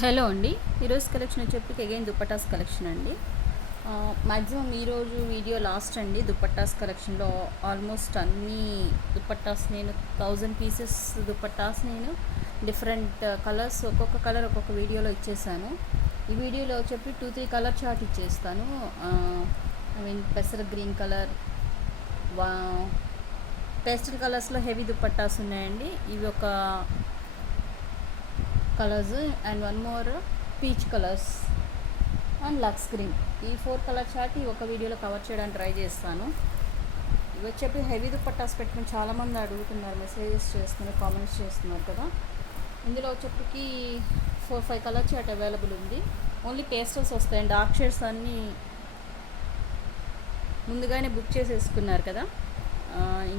Hello అండి. ఈరోజు collection వచ్చేప్పటికి అగైన్ దుప్పటాస్ కలెక్షన్ అండి. మ్యాక్సిమం ఈరోజు వీడియో లాస్ట్ అండి. దుప్పటాస్ కలెక్షన్లో ఆల్మోస్ట్ అన్ని దుప్పటాస్ నేను 1000 పీసెస్ దుప్పటాస్ నేను డిఫరెంట్ కలర్స్ ఒక్కొక్క కలర్ ఒక్కొక్క వీడియోలో ఇచ్చేసాను. ఈ వీడియోలో చెప్పి 2-3 కలర్ చార్ట్ ఇచ్చేస్తాను. పెసర గ్రీన్ కలర్, పేస్టల్ కలర్స్లో హెవీ దుప్పటాస్ ఉన్నాయండి. ఇవి ఒక colours and one more peach colours and lux green. ఈ 4 కలర్ చార్ట్ ఒక వీడియోలో కవర్ చేయడానికి ట్రై చేస్తాను. ఇవి వచ్చేప్పుడు హెవీ దుప్పట్టాస్ పెట్టుకుని చాలామంది అడుగుతున్నారు, మెసేజెస్ చేస్తున్నారు, కామెంట్స్ చేస్తున్నారు కదా. ఇందులో వచ్చేప్పటికి 4-5 కలర్ చార్ట్ అవైలబుల్ ఉంది. ఓన్లీ పేస్టల్స్ వస్తాయండి. డార్క్ షేడ్స్ అన్నీ ముందుగానే బుక్ చేసేసుకున్నారు కదా.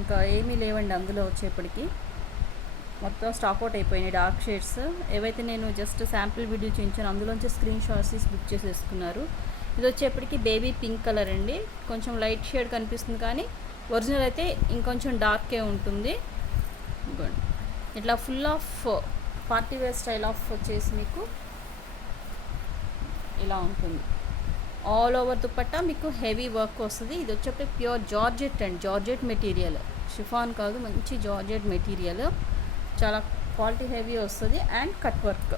ఇంకా ఏమీ లేవండి అందులో వచ్చేప్పటికి. మొత్తం స్టాక్అవుట్ అయిపోయినాయి డార్క్ షేడ్స్. ఏవైతే నేను జస్ట్ శాంపిల్ వీడియో చూపించాను అందులోంచి స్క్రీన్ షాట్స్ తీసి బుక్ చేసేసుకున్నారు. ఇది వచ్చేప్పటికి బేబీ పింక్ కలర్ అండి. కొంచెం లైట్ షేడ్ కనిపిస్తుంది కానీ ఒరిజినల్ అయితే ఇంకొంచెం డార్కే ఉంటుంది. ఇట్లా full of party wear style of వచ్చేసి మీకు ఇలా ఉంటుంది. ఆల్ ఓవర్ దుపట్టా మీకు హెవీ వర్క్ వస్తుంది. ఇది వచ్చేప్పటికి ప్యూర్ జార్జెట్ అండి. జార్జెట్ మెటీరియల్, షిఫాన్ కాదు, మంచి జార్జెట్ మెటీరియల్. చాలా క్వాలిటీ హెవీ వస్తుంది. అండ్ కట్ వర్క్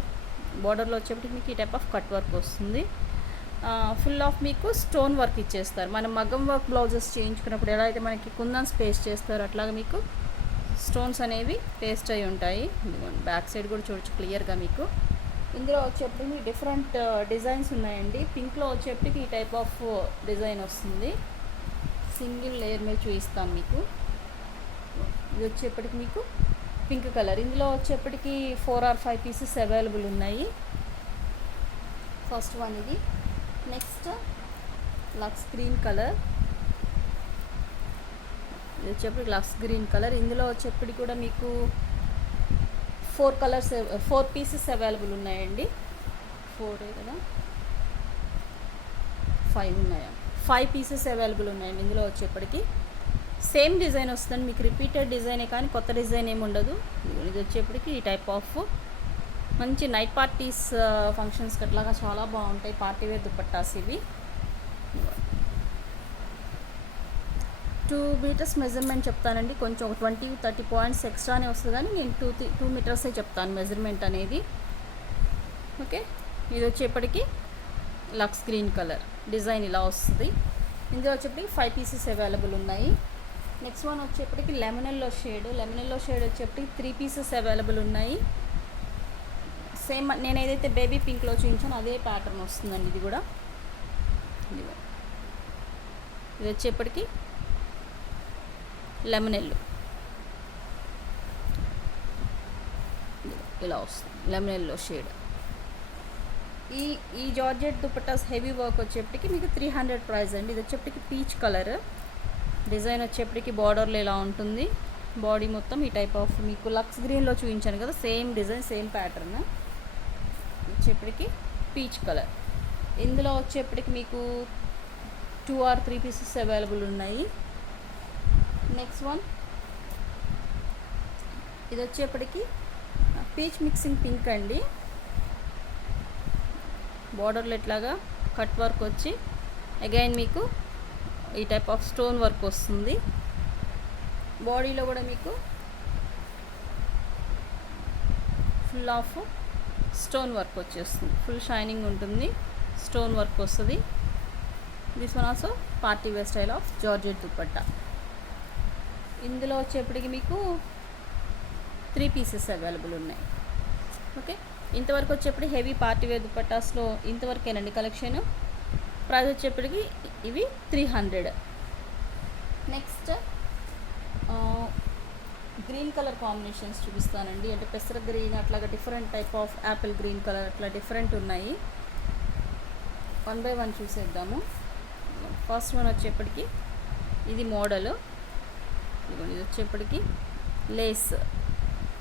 బార్డర్లో వచ్చేప్పటికి మీకు ఈ టైప్ ఆఫ్ కట్ వర్క్ వస్తుంది. ఫుల్ ఆఫ్ మీకు స్టోన్ వర్క్ ఇచ్చేస్తారు. మనం మగ్గం వర్క్ బ్లౌజెస్ చేయించుకున్నప్పుడు ఎలా అయితే మనకి కుందన్స్ పేస్ట్ చేస్తారో అట్లాగా మీకు స్టోన్స్ అనేవి పేస్ట్ అయి ఉంటాయి. బ్యాక్ సైడ్ కూడా చూడొచ్చు క్లియర్గా మీకు. ఇందులో వచ్చేప్పటికి డిఫరెంట్ డిజైన్స్ ఉన్నాయండి. పింక్లో వచ్చేప్పటికి ఈ టైప్ ఆఫ్ డిజైన్ వస్తుంది. సింగిల్ లేయర్ మీద చూపిస్తాను మీకు. ఇది వచ్చేప్పటికి మీకు పింక్ కలర్. ఇందులో వచ్చేప్పటికి 4 or 5 పీసెస్ అవైలబుల్ ఉన్నాయి. ఫస్ట్ వన్ ఇది. Next lux green colour. ఇది వచ్చేప్పటికి లక్స్ గ్రీన్ కలర్. ఇందులో వచ్చేప్పటికి కూడా మీకు 4 పీసెస్ అవైలబుల్ ఉన్నాయండి. 4 కదా, 5 ఉన్నాయా, 5 పీసెస్ అవైలబుల్ ఉన్నాయండి. ఇందులో వచ్చేప్పటికి సేమ్ డిజైన్ వస్తుంది మీకు. రిపీటెడ్ డిజైనే కానీ కొత్త డిజైన్ ఏమి ఉండదు. ఇది వచ్చేప్పటికి ఈ టైప్ ఆఫ్ మంచి నైట్ పార్టీస్ ఫంక్షన్స్కి అట్లాగా చాలా బాగుంటాయి పార్టీ వేర్ దుపట్టాస్ ఇవి. 2 మీటర్స్ మెజర్మెంట్ చెప్తానండి. కొంచెం ఒక 20-30 పాయింట్స్ ఎక్స్ట్రానే వస్తుంది కానీ నేను 2 మీటర్సే చెప్తాను మెజర్మెంట్ అనేది. ఓకే. ఇది వచ్చేప్పటికి లక్స్ గ్రీన్ కలర్ డిజైన్ ఇలా వస్తుంది. ఇందులో వచ్చేప్పటికి 5 పీసెస్ అవైలబుల్ ఉన్నాయి. నెక్స్ట్ వన్ వచ్చేప్పటికి లెమనెల్లో షేడ్. లెమనెల్లో షేడ్ వచ్చేప్పటికి 3 పీసెస్ అవైలబుల్ ఉన్నాయి. సేమ్ నేను ఏదైతే బేబీ పింక్లో చూపించానో అదే ప్యాటర్న్ వస్తుందండి. ఇది కూడా ఇది వచ్చేప్పటికి లెమనెల్లో ఇలా వస్తుంది. Lemon yellow shade. ఈ జార్జెట్ దుపట్టాస్ హెవీ వర్క్ వచ్చేప్పటికి మీకు 300 ప్రైస్ అండి. ఇది వచ్చేప్పటికి పీచ్ కలర్. డిజైన్ వచ్చేప్పటికి బార్డర్లో ఇలా ఉంటుంది. బాడీ మొత్తం ఈ టైప్ ఆఫ్ మీకు లక్స్ గ్రీన్లో చూపించాను కదా, సేమ్ డిజైన్ సేమ్ ప్యాటర్న్. వచ్చేప్పటికి పీచ్ కలర్. ఇందులో వచ్చేప్పటికి మీకు 2 or 3 పీసెస్ అవైలబుల్ ఉన్నాయి. నెక్స్ట్ వన్ ఇది వచ్చేప్పటికి పీచ్ మిక్సింగ్ పింక్ అండి. బార్డర్లో ఇట్లాగా కట్ వర్క్ వచ్చి అగైన్ మీకు ఈ టైప్ ఆఫ్ స్టోన్ వర్క్ వస్తుంది. బాడీలో కూడా మీకు ఫుల్ ఆఫ్ స్టోన్ వర్క్ వచ్చేస్తుంది. ఫుల్ షైనింగ్ ఉంటుంది, స్టోన్ వర్క్ వస్తుంది. This one also party wear style of georgette dupatta. ఇందులో వచ్చేప్పటికి మీకు 3 పీసెస్ అవైలబుల్ ఉన్నాయి. ఓకే. ఇంతవరకు వచ్చేప్పటికి హెవీ పార్టీ వేర్ దుపట్టాస్లో ఇంతవరకేనండి కలెక్షన్. ప్రైస్ వచ్చేప్పటికి ఇవి 300. నెక్స్ట్ గ్రీన్ కలర్ కాంబినేషన్స్ చూపిస్తానండి. అంటే పెసర గ్రీన్ అట్లాగా different type of Apple green colour అట్లా డిఫరెంట్ ఉన్నాయి. 1 by 1 చూసేద్దాము. ఫస్ట్ వన్ వచ్చేప్పటికి ఇది మోడల్. ఇది వచ్చేప్పటికి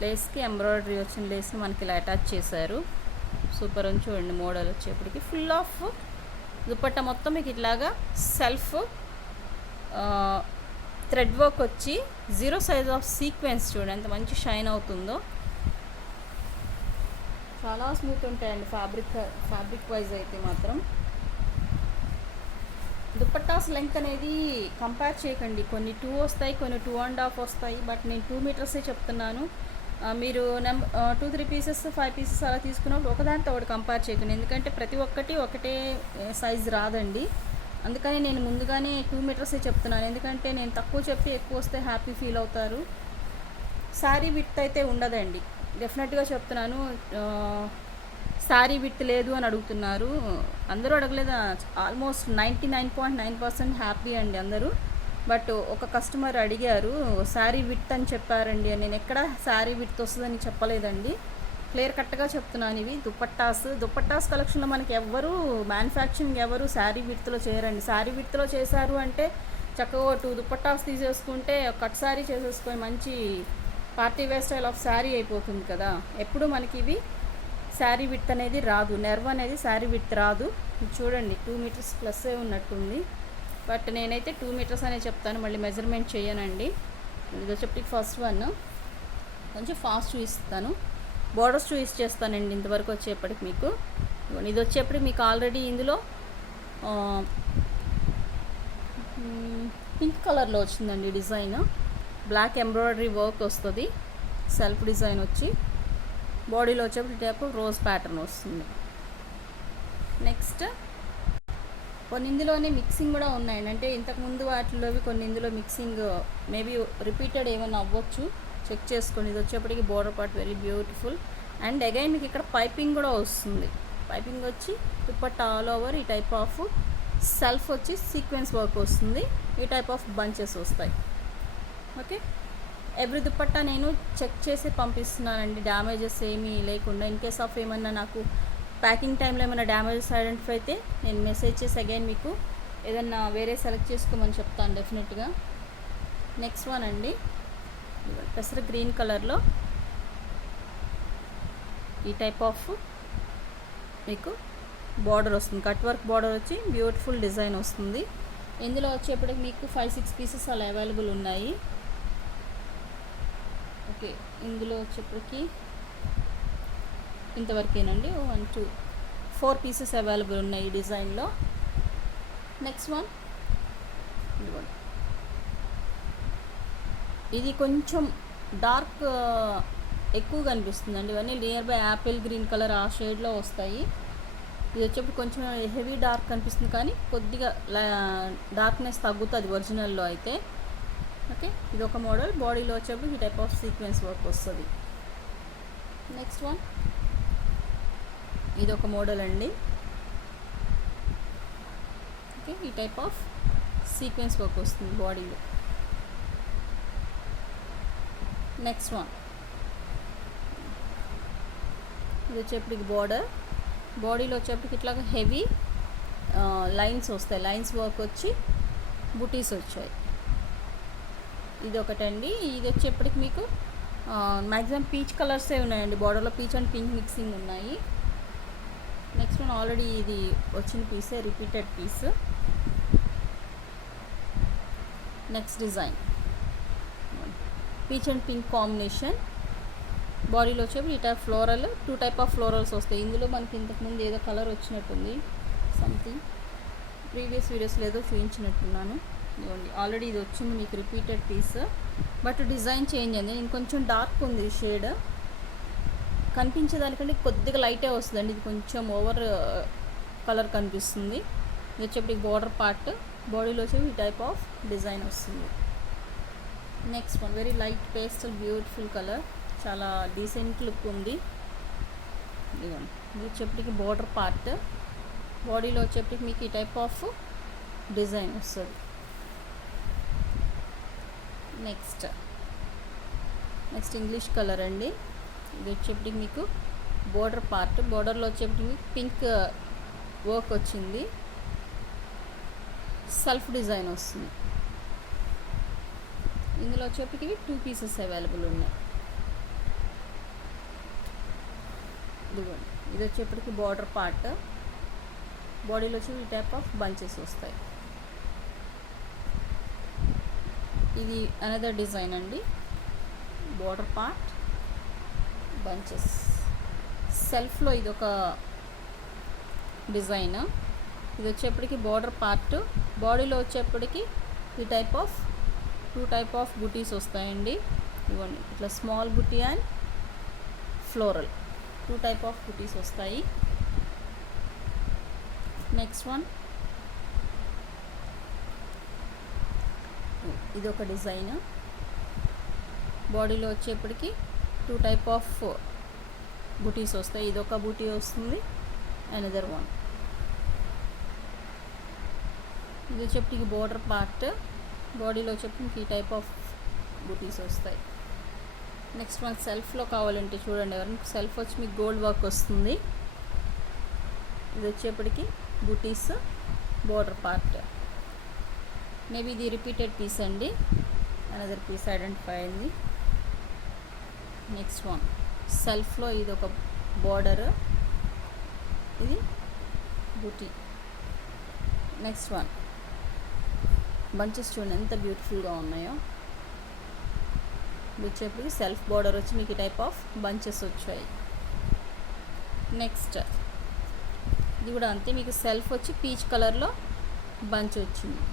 లేస్కి ఎంబ్రాయిడరీ వచ్చిన లేస్ని మనకి ఇలా అటాచ్ చేశారు. సూపర్ అని చూడండి. మోడల్ వచ్చేప్పటికి ఫుల్ ఆఫ్ దుపట్టా మొత్తం మీకు ఇట్లాగా సెల్ఫ్ థ్రెడ్ వర్క్ వచ్చి 0 సైజ్ ఆఫ్ సీక్వెన్స్ చూడండి ఎంత మంచి షైన్ అవుతుందో. చాలా స్మూత్ ఉంటాయండి ఫ్యాబ్రిక్ వైజ్ అయితే మాత్రం. దుపట్టాస్ లెంగ్త్ అనేది కంపేర్ చేయకండి, కొన్ని 2 వస్తాయి, కొన్ని 2.5 వస్తాయి, బట్ నేను 2 మీటర్సే చెప్తున్నాను. మీరు 2-3 పీసెస్ 5 పీసెస్ అలా తీసుకున్నప్పుడు ఒకదానితో ఒకటి కంపేర్ చేయకండి, ఎందుకంటే ప్రతి ఒక్కటి ఒకటే సైజ్ రాదండి. అందుకని నేను ముందుగానే 2 మీటర్సే చెప్తున్నాను, ఎందుకంటే నేను తక్కువ చెప్పి ఎక్కువ వస్తే హ్యాపీ ఫీల్ అవుతారు. శారీ విడ్త్ అయితే ఉండదండి, డెఫినెట్గా చెప్తున్నాను. శారీ విత్ లేదు అని అడుగుతున్నారు, అందరూ అడగలేదు, ఆల్మోస్ట్ 99.9% హ్యాపీ అండి అందరూ. బట్ ఒక కస్టమర్ అడిగారు శారీ విత్ అని చెప్పారండి, నేను ఎక్కడ శారీ విత్ వస్తుందని చెప్పలేదండి, క్లియర్ కట్గా చెప్తున్నాను. ఇవి దుపట్టాస్ కలెక్షన్లో మనకి ఎవరు మ్యానుఫ్యాక్చరింగ్ ఎవరు శారీ విత్లో చేయరండి. శారీ విత్లో చేశారు అంటే చక్కగా 2 దుపట్టాస్ తీసేసుకుంటే కట్ శారీ చేసేసుకొని మంచి party wear style of sari అయిపోతుంది కదా. ఎప్పుడు మనకి ఇవి శారీ విత్ అనేది రాదు, నెర్వ్ అనేది శారీ విత్ రాదు. చూడండి 2 మీటర్స్ ప్లస్సే ఉన్నట్టుంది, బట్ నేనైతే 2 మీటర్స్ అనే చెప్తాను, మళ్ళీ మెజర్మెంట్ చేయనండి. ఇది వచ్చేప్పటికి ఫస్ట్ వన్ కొంచెం ఫాస్ట్ చూపిస్తాను, బోర్డర్స్ చూస్ చేస్తానండి ఇంతవరకు వచ్చేప్పటికి మీకు. ఇది వచ్చేప్పటికి మీకు ఆల్రెడీ ఇందులో పింక్ కలర్లో వచ్చిందండి డిజైన్, బ్లాక్ ఎంబ్రాయిడరీ వర్క్ వస్తుంది, సెల్ఫ్ డిజైన్ వచ్చి బాడీలో వచ్చేప్పుడు టైప్ రోజ్ ప్యాటర్న్ వస్తుంది. నెక్స్ట్ కొన్ని ఇందులోనే మిక్సింగ్ కూడా ఉన్నాయండి, అంటే ఇంతకుముందు వాటిలోవి కొన్ని ఇందులో మిక్సింగ్ మేబీ రిపీటెడ్ ఏమైనా అవ్వచ్చు, చెక్ చేసుకోండి. ఇది వచ్చేప్పటికి border part very beautiful, and again మీకు ఇక్కడ పైపింగ్ కూడా వస్తుంది. పైపింగ్ వచ్చి దుపట్టా ఆల్ ఓవర్ ఈ టైప్ ఆఫ్ సెల్ఫ్ వచ్చి సీక్వెన్స్ వర్క్ వస్తుంది, ఈ టైప్ ఆఫ్ బంచెస్ వస్తాయి. ఓకే, ఎవ్రీ దుపట్టా నేను చెక్ చేసి పంపిస్తున్నానండి, డ్యామేజెస్ ఏమీ లేకుండా. ఇన్ కేస్ ఆఫ్ ఏమన్నా నాకు ప్యాకింగ్ టైంలో ఏమైనా డ్యామేజెస్ ఐడెంటిఫై అయితే నేను మెసేజ్ చేసి అగైన్ మీకు ఏదన్నా వేరే సెలెక్ట్ చేసుకోమని చెప్తాను డెఫినెట్గా. నెక్స్ట్ వన్ అండి, పెసర గ్రీన్ కలర్లో ఈ టైప్ ఆఫ్ మీకు బార్డర్ వస్తుంది, కట్ వర్క్ బార్డర్ వచ్చి బ్యూటిఫుల్ డిజైన్ వస్తుంది. ఇందులో వచ్చేప్పటికి మీకు 5-6 పీసెస్ అలా అవైలబుల్ ఉన్నాయి. ఓకే, ఇందులో వచ్చేప్పటికి ఇంతవరకేనండి, 1-2-4 పీసెస్ అవైలబుల్ ఉన్నాయి ఈ డిజైన్లో. నెక్స్ట్ వన్ ఇది కొంచెం డార్క్ ఎక్కువ కనిపిస్తుందండి, ఇవన్నీ near by Apple green colour ఆ షేడ్లో వస్తాయి. ఇది వచ్చేప్పుడు కొంచెం హెవీ డార్క్ కనిపిస్తుంది, కానీ కొద్దిగా డార్క్నెస్ తగ్గుతుంది ఒరిజినల్లో అయితే. ఓకే, ఇది ఒక మోడల్, బాడీలో వచ్చేప్పుడు ఈ టైప్ ఆఫ్ సీక్వెన్స్ వర్క్ వస్తుంది. నెక్స్ట్ వన్ ఇది ఒక మోడల్ అండి. ఓకే, ఈ టైప్ ఆఫ్ సీక్వెన్స్ వర్క్ వస్తుంది బాడీలో. నెక్స్ట్ వన్ ఇది వచ్చేప్పటికి బాడీలో వచ్చేప్పటికి ఇట్లా హెవీ లైన్స్ వస్తాయి, లైన్స్ వర్క్ వచ్చి బుటీస్ వచ్చాయి. ఇది ఒకటండి. ఇది వచ్చేప్పటికి మీకు మ్యాక్సిమం పీచ్ కలర్సే ఉన్నాయండి, బార్డర్లో పీచ్ అండ్ పింక్ మిక్సింగ్ ఉన్నాయి. నెక్స్ట్ వన్ ఆల్రెడీ ఇది వచ్చిన పీసే, repeated piece. Next design peach and pink combination, బాడీలో వచ్చేప్పుడు ఈ type floral, 2 type of florals వస్తాయి. ఇందులో మనకి ఇంతకుముందు ఏదో కలర్ వచ్చినట్టుంది, సంథింగ్ ప్రీవియస్ వీడియోస్లో ఏదో చూపించినట్టున్నాను. ఇవ్వండి, ఆల్రెడీ ఇది వచ్చింది మీకు repeated piece, but design change అయింది. ఇంకొంచెం డార్క్ ఉంది షేడ్, కనిపించేదానికంటే కొద్దిగా లైటే వస్తుందండి, ఇది కొంచెం ఓవర్ కలర్ కనిపిస్తుంది. ఇది వచ్చేప్పటికి బార్డర్ పార్ట్, బాడీలో వచ్చి ఈ టైప్ ఆఫ్ డిజైన్ వస్తుంది. Next one very light pastel beautiful colour, చాలా డీసెంట్ లుక్ ఉంది. ఇదిగోండి, ఇది వచ్చేప్పటికి బార్డర్ పార్ట్, బాడీలో వచ్చేప్పటికి మీకు ఈ టైప్ ఆఫ్ డిజైన్ వస్తుంది. నెక్స్ట్ ఇంగ్లీష్ కలర్ అండి. ఇది వచ్చేప్పటికి మీకు బోర్డర్ పార్ట్, బోర్డర్లో వచ్చేప్పటికి పింక్ వర్క్ వచ్చింది, సెల్ఫ్ డిజైన్ వస్తుంది. ఇందులో వచ్చేప్పటికి 2 పీసెస్ అవైలబుల్ ఉన్నాయి. ఇదిగోండి, ఇది వచ్చేప్పటికి బార్డర్ పార్ట్, బాడీలో వచ్చి ఈ టైప్ ఆఫ్ బంచెస్ వస్తాయి. ఇది అనదర్ డిజైన్ అండి, బార్డర్ పార్ట్ బంచెస్, సెల్ఫ్లో ఇది ఒక డిజైన్. ఇది వచ్చేప్పటికి బార్డర్ పార్ట్. బాడీలో వచ్చేప్పటికి ఈ టూ టైప్ ఆఫ్ బుటీస్ వస్తాయండి. ఇవ్వండి, ఇట్లా small buti and floral 2 type of బుటీస్ వస్తాయి. నెక్స్ట్ వన్, ఇది ఒక డిజైన్. బాడీలో వచ్చేప్పటికి 2 టైప్ ఆఫ్ బుటీస్ వస్తాయి. ఇది ఒక బుటీ వస్తుంది, అనదర్ వన్. ఇది వచ్చేప్పటికి బోర్డర్ పార్ట్. బాడీలో వచ్చేప్పటికి ఈ టైప్ ఆఫ్ బుటీస్ వస్తాయి. నెక్స్ట్ వన్, సెల్ఫ్లో కావాలంటే చూడండి, ఎవరైనా సెల్ఫ్ వచ్చి మీకు గోల్డ్ వర్క్ వస్తుంది. ఇది వచ్చేప్పటికి బుటీస్ బోర్డర్ పార్ట్. మేబీ ఇది రిపీటెడ్ పీస్ అండి, అనదర్ పీస్ ఐడెంటిఫై అయింది. నెక్స్ట్ వన్, సెల్ఫ్లో ఇది ఒక బోర్డర్, ఇది బుటీ. నెక్స్ట్ వన్, బంచెస్ చూడండి ఎంత బ్యూటిఫుల్గా ఉన్నాయో. ఇది వచ్చేప్పటికి సెల్ఫ్ బోర్డర్ వచ్చి మీకు ఈ టైప్ ఆఫ్ బంచెస్ వచ్చాయి. నెక్స్ట్ ఇది కూడా అంతే, మీకు సెల్ఫ్ వచ్చి పీచ్ కలర్లో బంచ్ వచ్చింది.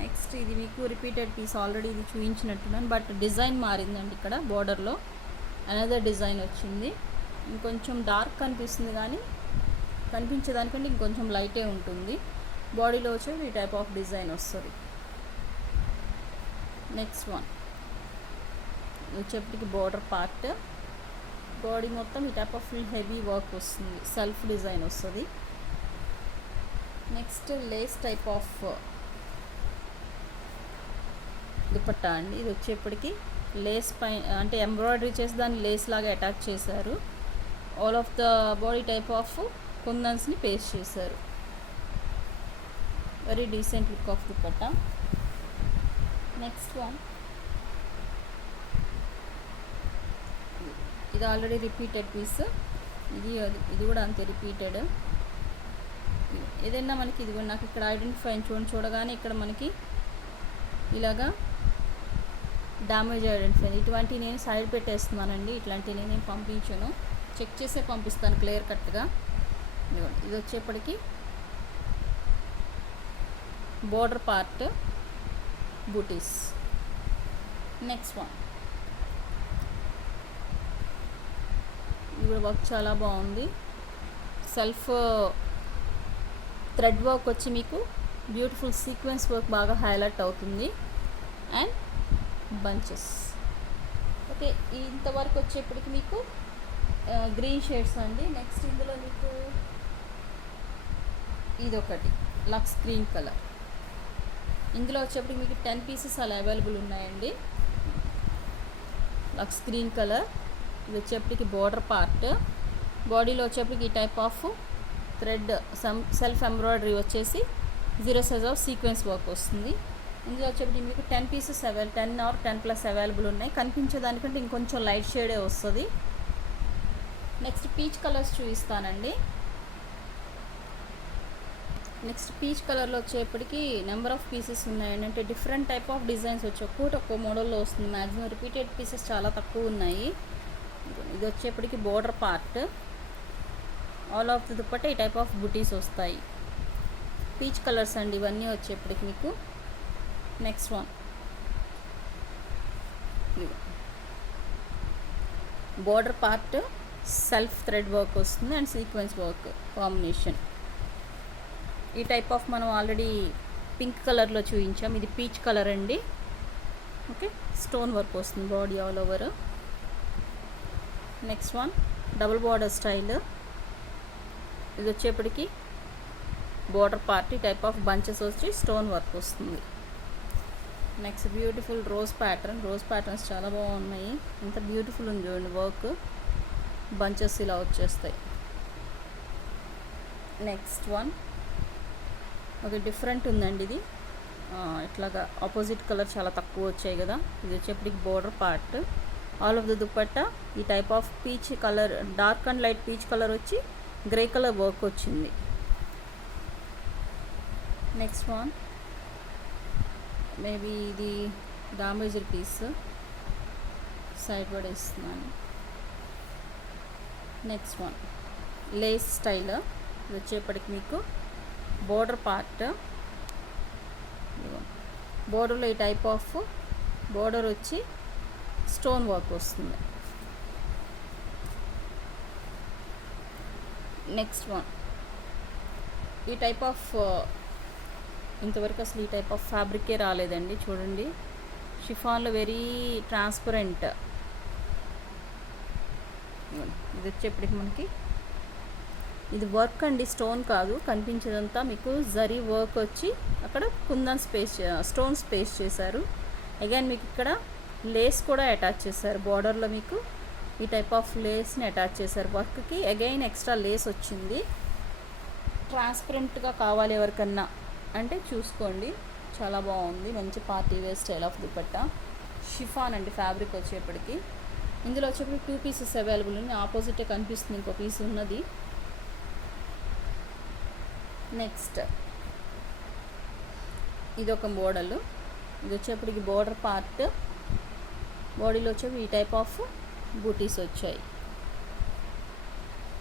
నెక్స్ట్ ఇది మీకు రిపీటెడ్ పీస్, ఆల్రెడీ ఇది చూపించినట్టున్నాను, బట్ డిజైన్ మారిందండి. ఇక్కడ బోర్డర్లో అనదర్ డిజైన్ వచ్చింది. ఇంకొంచెం డార్క్ కనిపిస్తుంది, కానీ కనిపించేదానికంటే ఇంకొంచెం లైటే ఉంటుంది. బాడీలో వచ్చి ఈ టైప్ ఆఫ్ డిజైన్ వస్తుంది. నెక్స్ట్ వన్, వచ్చేప్పటికి బోర్డర్ పార్ట్. బాడీ మొత్తం ఈ type of full heavy work వస్తుంది, సెల్ఫ్ డిజైన్ వస్తుంది. Next Lay's type of dupatta అండి. ఇది వచ్చేప్పటికి లేస్ పైన అంటే ఎంబ్రాయిడరీ చేసి దాన్ని లేస్ లాగా అటాచ్ చేశారు. All of the body type of కుందన్స్ని పేస్ట్ చేశారు. Very decent look of dupatta. Next one, ఇది ఆల్రెడీ రిపీటెడ్ పీస్. ఇది కూడా అంతే రిపీటెడ్. ఏదైనా మనకి ఇది నాకు ఇక్కడ ఐడెంటిఫై చూడగానే ఇక్కడ మనకి ఇలాగా డ్యామేజ్ ఐడెంటిఫై. ఇటువంటి నేను సైడ్ పెట్టేస్తున్నానండి, ఇట్లాంటివి నేను పంపించాను, చెక్ చేసే పంపిస్తాను క్లియర్ కట్గా. ఇది వచ్చేప్పటికి బోర్డర్ పార్ట్ బూటీస్. నెక్స్ట్ వన్, ఇది వర్క్ చాలా బాగుంది. సెల్ఫ్ థ్రెడ్ వర్క్ వచ్చి మీకు బ్యూటిఫుల్ సీక్వెన్స్ వర్క్ బాగా హైలైట్ అవుతుంది. And bunches. ఓకే, ఇంతవరకు వచ్చేప్పటికి మీకు గ్రీన్ షేడ్స్ అండి. నెక్స్ట్ ఇందులో మీకు ఇదొకటి లక్స్ గ్రీన్ కలర్. ఇందులో వచ్చేప్పటికి మీకు 10 పీసెస్ అలా అవైలబుల్ ఉన్నాయండి. Lux green colour. ఇది వచ్చేప్పటికి బోర్డర్ పార్ట్. బాడీలో వచ్చేప్పటికి ఈ type of thread self embroidery వచ్చేసి 0 సైజ్ ఆఫ్ సీక్వెన్స్ వర్క్ వస్తుంది. ఇందులో వచ్చేప్పటికి మీకు 10 పీసెస్ 10 ఆర్ 10+ అవైలబుల్ ఉన్నాయి. కనిపించేదానికంటే ఇంకొంచెం లైట్ షేడే వస్తుంది. నెక్స్ట్ పీచ్ కలర్స్ చూపిస్తానండి. నెక్స్ట్ పీచ్ కలర్లో వచ్చేప్పటికి నెంబర్ ఆఫ్ పీసెస్ ఉన్నాయండి. అంటే డిఫరెంట్ టైప్ ఆఫ్ డిజైన్స్ వచ్చి ఒక్కో మోడల్లో వస్తుంది. మ్యాక్సిమం రిపీటెడ్ పీసెస్ చాలా తక్కువ ఉన్నాయి. ఇది వచ్చేప్పటికి border part. All of the dupatta ఈ టైప్ ఆఫ్ బుటీస్ వస్తాయి. పీచ్ కలర్స్ అండి ఇవన్నీ వచ్చేప్పటికి మీకు. Next one, border part self thread work వస్తుంది అండ్ సీక్వెన్స్ వర్క్ కాంబినేషన్. ఈ టైప్ ఆఫ్ మనం ఆల్రెడీ పింక్ కలర్లో చూపించాం. ఇది పీచ్ కలర్ అండి. ఓకే, స్టోన్ వర్క్ వస్తుంది body all over. Next one, double border style. ఇది వచ్చేప్పటికి border part type of bunches వచ్చి స్టోన్ వర్క్ వస్తుంది. నెక్స్ట్ బ్యూటిఫుల్ రోజ్ ప్యాటర్న్స్ చాలా బాగున్నాయి. ఎంత బ్యూటిఫుల్ ఉంది చూడండి వర్క్. బంచెస్ ఇలా వచ్చేస్తాయి. నెక్స్ట్ వన్, ఓకే డిఫరెంట్ ఉందండి ఇది. ఇట్లాగా ఆపోజిట్ కలర్ చాలా తక్కువ వచ్చాయి కదా. ఇది వచ్చేప్పటికి border part. All of the dupatta ఈ type of peach colour, dark and light peach colour వచ్చి గ్రే కలర్ వర్క్ వచ్చింది. నెక్స్ట్ వన్, మేబీ ఇది డామేజ్డ్ పీస్, సైడ్ పడేస్తున్నాను. Next one lace style. ఇది వచ్చేప్పటికి మీకు బోర్డర్ పార్ట్. బోర్డర్లో ఈ టైప్ ఆఫ్ బోర్డర్ వచ్చి స్టోన్ వర్క్ వస్తుంది. నెక్స్ట్ వన్ ఈ టైప్ ఆఫ్ ఇంతవరకు అసలు ఈ టైప్ ఆఫ్ ఫ్యాబ్రికే రాలేదండి. చూడండి, షిఫాన్లో వెరీ ట్రాన్స్పరెంట్. ఇది వచ్చేప్పటికి మనకి ఇది వర్క్ అండి, స్టోన్ కాదు. కనిపించేదంతా మీకు జరీ వర్క్ వచ్చి అక్కడ కుందన్ స్టోన్ స్పేస్ చేశారు. అగైన్ మీకు ఇక్కడ లేస్ కూడా అటాచ్ చేశారు. బార్డర్లో మీకు ఈ టైప్ ఆఫ్ లేస్ని అటాచ్ చేశారు. వర్క్కి అగైన్ ఎక్స్ట్రా లేస్ వచ్చింది. ట్రాన్స్పరెంట్గా కావాలి ఎవరికన్నా అంటే చూసుకోండి, చాలా బాగుంది. మంచి party wear style of dupatta. Chiffon అండి ఫ్యాబ్రిక్ వచ్చేప్పటికి. ఇందులో వచ్చేప్పటికి 2 పీసెస్ అవైలబుల్ ఉంది. ఆపోజిటే కనిపిస్తుంది, ఇంకో పీస్ ఉన్నది. నెక్స్ట్ ఇది ఒక మోడల్. ఇది వచ్చేప్పటికి బోర్డర్ పార్ట్. బాడీలో వచ్చేప్పుడు ఈ టైప్ ఆఫ్ బూటీస్ వచ్చాయి.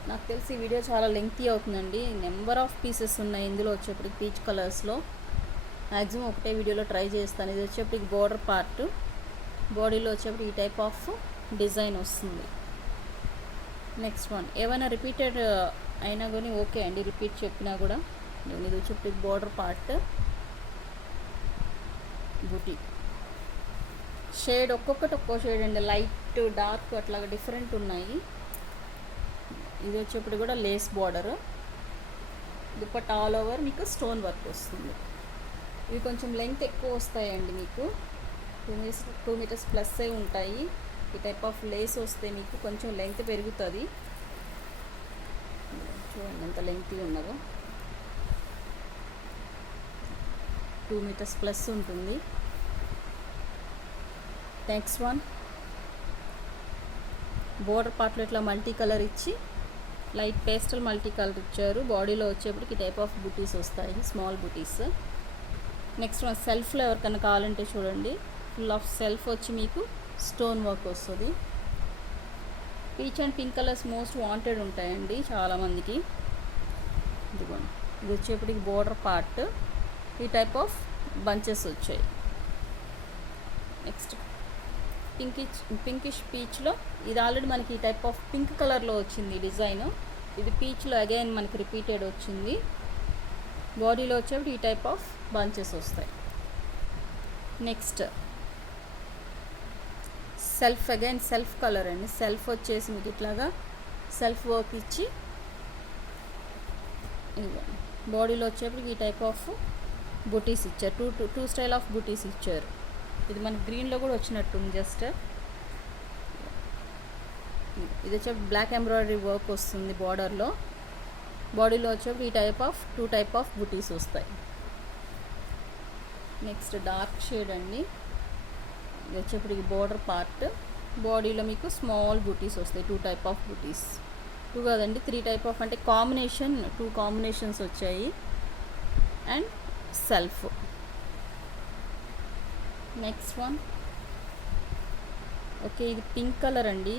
నాకు తెలిసి ఈ వీడియో చాలా లెంగ్తీ అవుతుందండి. నెంబర్ ఆఫ్ పీసెస్ ఉన్నాయి ఇందులో వచ్చేప్పటికి పీచ్ కలర్స్లో. మ్యాక్సిమం ఒకటే వీడియోలో ట్రై చేస్తాను. ఇది వచ్చేప్పటికి బోర్డర్ పార్ట్. బాడీలో వచ్చేప్పటికి ఈ టైప్ ఆఫ్ డిజైన్ వస్తుంది. నెక్స్ట్ వన్ ఏమైనా రిపీటెడ్ అయినా కానీ ఓకే అండి, రిపీట్ చెప్పినా కూడా. ఇది వచ్చేప్పటికి బోర్డర్ పార్ట్. బూటీ షేడ్ ఒక్కొక్కటి ఒక్కో షేడ్ అండి, లైట్ డార్క్ అట్లాగా డిఫరెంట్ ఉన్నాయి. ఇది వచ్చేప్పుడు కూడా lace border. Dupatta all over మీకు స్టోన్ వర్క్ వస్తుంది. ఇవి కొంచెం లెంగ్త్ ఎక్కువ వస్తాయండి, మీకు 2 మీటర్స్ ప్లస్ అయి ఉంటాయి. ఈ టైప్ ఆఫ్ లేస్ వస్తే మీకు కొంచెం లెంగ్త్ పెరుగుతుంది. చూడండి ఎంత లెంగ్తీ ఉన్నదో. 2 మీటర్స్ ప్లస్ ఉంటుంది. నెక్స్ట్ వన్ బోర్డర్ పార్ట్లో ఇట్లా మల్టీ కలర్ ఇచ్చి లైట్ పేస్టల్ మల్టీ కలర్ ఇచ్చారు. బాడీలో వచ్చేప్పటికి టైప్ ఆఫ్ బూటీస్ వస్తాయి, స్మాల్ బూటీస్. నెక్స్ట్ వన్ సెల్ఫ్లో ఎవరికైనా కావాలంటే చూడండి, ఫుల్ ఆఫ్ సెల్ఫ్ వచ్చి మీకు స్టోన్ వర్క్ వస్తుంది. Peach and pink colours most wanted ఉంటాయండి చాలామందికి. ఇదిగోండి, ఇది వచ్చేప్పటికి బోర్డర్ పార్ట్. ఈ టైప్ ఆఫ్ బంచెస్ వచ్చాయి. నెక్స్ట్ పింకిష్ పీచ్లో ఇది ఆల్రెడీ మనకి ఈ టైప్ ఆఫ్ పింక్ కలర్లో వచ్చింది డిజైన్. ఇది పీచ్లో అగైన్ మనకి రిపీటెడ్ వచ్చింది. బాడీలో వచ్చేప్పుడు ఈ టైప్ ఆఫ్ బంచెస్ వస్తాయి. Next self, again self colour అండి. సెల్ఫ్ వచ్చేసి మీకు ఇట్లాగా సెల్ఫ్ వర్క్ ఇచ్చి బాడీలో వచ్చేప్పటికి ఈ టైప్ ఆఫ్ బుటీస్ ఇచ్చారు. టూ స్టైల్ ఆఫ్ బుటీస్ ఇచ్చారు. ఇది మనకి గ్రీన్లో కూడా వచ్చినట్టుంది జస్ట్. ఇది వచ్చేప్పుడు బ్లాక్ ఎంబ్రాయిడరీ వర్క్ వస్తుంది బార్డర్లో. బాడీలో వచ్చేప్పుడు ఈ టైప్ ఆఫ్ 2 టైప్ ఆఫ్ బుటీస్ వస్తాయి. నెక్స్ట్ డార్క్ షేడ్ అండి. ఇది వచ్చేప్పటికి బోర్డర్ పార్ట్. బాడీలో మీకు స్మాల్ బుటీస్ వస్తాయి, 2 టైప్ ఆఫ్ బుటీస్. 2 కాదండి 3 టైప్ ఆఫ్, అంటే కాంబినేషన్ 2 కాంబినేషన్స్ వచ్చాయి. And self. Next one okay, ఇది పింక్ కలర్ అండి.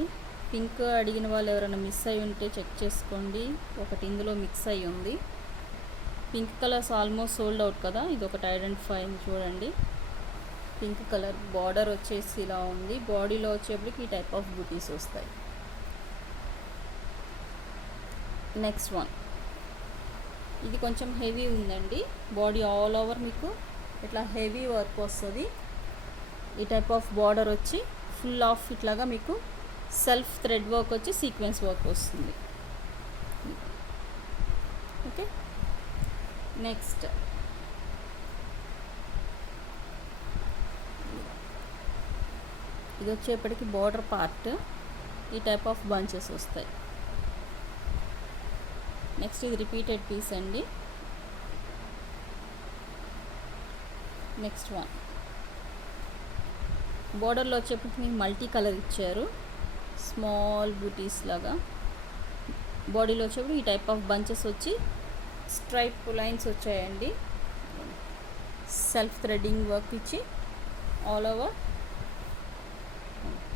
పింక్ అడిగిన వాళ్ళు ఎవరైనా మిస్ అయి ఉంటే చెక్ చేసుకోండి. ఒకటి ఇందులో మిక్స్ అయ్యి ఉంది. Pink colours almost sold out కదా, ఇది ఒకటి ఐడెంటిఫై చూడండి. పింక్ కలర్ బార్డర్ వచ్చేసి ఇలా ఉంది. బాడీలో వచ్చేప్పటికి ఈ టైప్ ఆఫ్ బూటీస్ వస్తాయి. నెక్స్ట్ వన్ ఇది కొంచెం హెవీ ఉందండి. బాడీ ఆల్ ఓవర్ మీకు ఇట్లా హెవీ వర్క్ వస్తుంది. ఈ టైప్ ఆఫ్ బార్డర్ వచ్చి ఫుల్ ఆఫ్ ఇట్లాగా మీకు సెల్ఫ్ థ్రెడ్ వర్క్ వచ్చి సీక్వెన్స్ వర్క్ వస్తుంది. ఓకే, నెక్స్ట్ ఇది వచ్చేప్పటికి బార్డర్ పార్ట్. ఈ టైప్ ఆఫ్ బంచెస్ వస్తాయి. నెక్స్ట్ ఇది రిపీటెడ్ పీస్ అండి. నెక్స్ట్ వన్ బోర్డర్లో వచ్చేప్పటికి మీకు మల్టీ కలర్ ఇచ్చారు, స్మాల్ బూటీస్ లాగా. బాడీలో వచ్చేప్పుడు ఈ టైప్ ఆఫ్ బంచెస్ వచ్చి స్ట్రైప్ లైన్స్ వచ్చాయండి. సెల్ఫ్ థ్రెడ్డింగ్ వర్క్ ఇచ్చి ఆల్ ఓవర్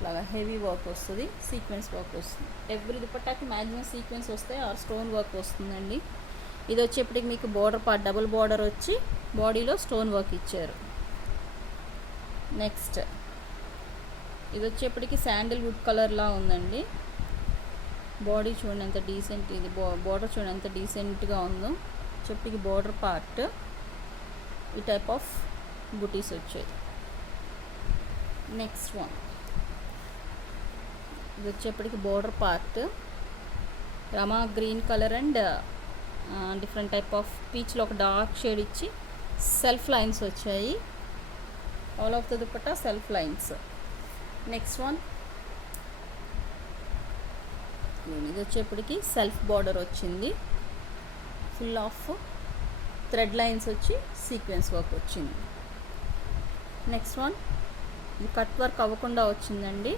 ఇట్లాగా హెవీ వర్క్ వస్తుంది, సీక్వెన్స్ వర్క్ వస్తుంది. ఎవ్రీ దుపట్టాకి మ్యాక్సిమం సీక్వెన్స్ వస్తాయి ఆర్ స్టోన్ వర్క్ వస్తుందండి. ఇది వచ్చేప్పటికి మీకు బోర్డర్ పార్ట్ డబుల్ బార్డర్ వచ్చి బాడీలో స్టోన్ వర్క్ ఇచ్చారు. నెక్స్ట్ ఇది వచ్చేప్పటికి శాండిల్వుడ్ కలర్లా ఉందండి. బాడీ చూడండి ఎంత డీసెంట్, ఇది బార్డర్ చూడండి ఎంత డీసెంట్గా ఉందో. చెప్పటికి బార్డర్ పార్ట్ ఈ టైప్ ఆఫ్ బుటీస్ వచ్చాయి. నెక్స్ట్ వన్ ఇది వచ్చేప్పటికి బార్డర్ పార్ట్ రమా green colour and different type of పీచ్లో ఒక డార్క్ షేడ్ ఇచ్చి సెల్ఫ్ లైన్స్ వచ్చాయి. All of the dupatta self lines. Next one ఇది వచ్చేప్పటికి సెల్ఫ్ బార్డర్ వచ్చింది, ఫుల్ ఆఫ్ థ్రెడ్ లైన్స్ వచ్చి సీక్వెన్స్ వర్క్ వచ్చింది. నెక్స్ట్ వన్ ఇది కట్ వర్క్ అవ్వకుండా వచ్చిందండి.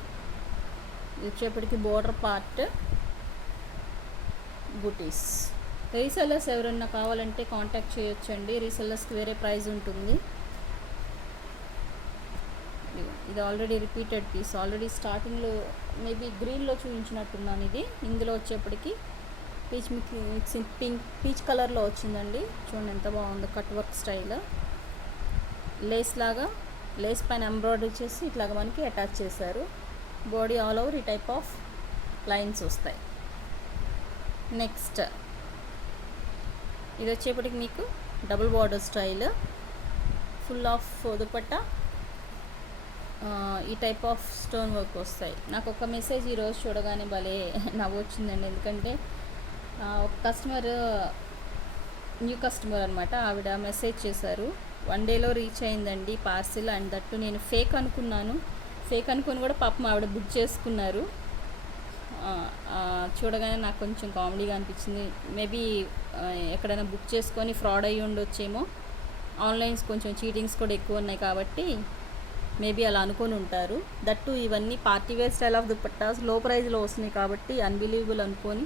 ఇది వచ్చేప్పటికి బోర్డర్ పార్ట్ బుటీస్. రీసెల్లర్స్ ఎవరన్నా కావాలంటే కాంటాక్ట్ చేయొచ్చండి, రీసెల్లర్స్కి వేరే ప్రైస్ ఉంటుంది. ఇది ఆల్రెడీ రిపీటెడ్ పీస్, ఆల్రెడీ స్టార్టింగ్లో మేబీ గ్రీన్లో చూపించినట్టున్నాను. ఇది ఇందులో వచ్చేప్పటికి పీచ్ మిక్సింగ్ పింక్ పీచ్ కలర్లో వచ్చిందండి. చూడండి ఎంత బాగుందో కట్ వర్క్ స్టైల్. లేస్ లాగా లేస్ పైన ఎంబ్రాయిడరీ చేసి ఇట్లాగా మనకి అటాచ్ చేశారు. బాడీ ఆల్ ఓవర్ ఈ టైప్ ఆఫ్ లైన్స్ వస్తాయి. నెక్స్ట్ ఇది వచ్చేప్పటికి మీకు double border style, full of dupatta ఈ టైప్ ఆఫ్ స్టోన్ వర్క్ వస్తాయి. నాకు ఒక మెసేజ్ ఈరోజు చూడగానే భలే నవ్వు వచ్చిందండి. ఎందుకంటే ఒక కస్టమర్, న్యూ కస్టమర్ అనమాట, ఆవిడ మెసేజ్ చేశారు, 1 డేలో రీచ్ అయిందండి పార్సిల్ అండ్ దట్టు నేను ఫేక్ అనుకున్నాను, ఫేక్ అనుకుని కూడా పాపం ఆవిడ బుక్ చేసుకున్నారు. చూడగానే నాకు కొంచెం కామెడీగా అనిపించింది. మేబీ ఎక్కడైనా బుక్ చేసుకొని ఫ్రాడ్ అయ్యి ఉండొచ్చేమో. ఆన్లైన్స్ కొంచెం చీటింగ్స్ కూడా ఎక్కువ ఉన్నాయి కాబట్టి మేబీ అలా అనుకొని ఉంటారు. దట్టు ఇవన్నీ పార్టీవేర్ స్టైల్ ఆఫ్ దుపట్టాస్ లో ప్రైజ్లో వస్తున్నాయి కాబట్టి అన్బిలీవబుల్ అనుకొని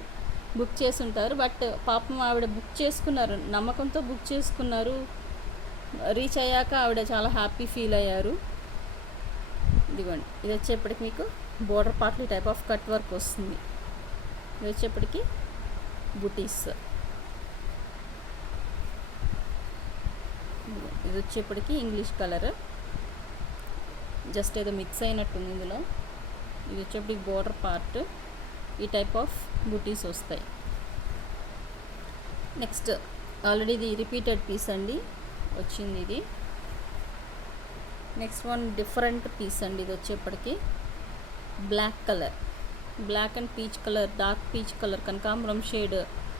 బుక్ చేసి ఉంటారు. బట్ పాపం ఆవిడ బుక్ చేసుకున్నారు, నమ్మకంతో బుక్ చేసుకున్నారు. రీచ్ అయ్యాక ఆవిడ చాలా హ్యాపీ ఫీల్ అయ్యారు. ఇదిగోండి ఇది వచ్చేప్పటికి మీకు border part type of cut work వస్తుంది. ఇది వచ్చేప్పటికి బుటీస్. ఇది వచ్చేప్పటికి ఇంగ్లీష్ కలర్, జస్ట్ ఏదో మిక్స్ అయినట్టుంది ఇందులో. ఇది వచ్చేప్పటికి బోర్డర్ పార్ట్ ఈ టైప్ ఆఫ్ బుటీస్ వస్తాయి. నెక్స్ట్ ఆల్రెడీ ఇది రిపీటెడ్ పీస్ అండి వచ్చింది ఇది. నెక్స్ట్ వన్ డిఫరెంట్ పీస్ అండి. ఇది వచ్చేప్పటికి black colour, black and peach colour, dark peach colour, కనకాంబరం షేడ్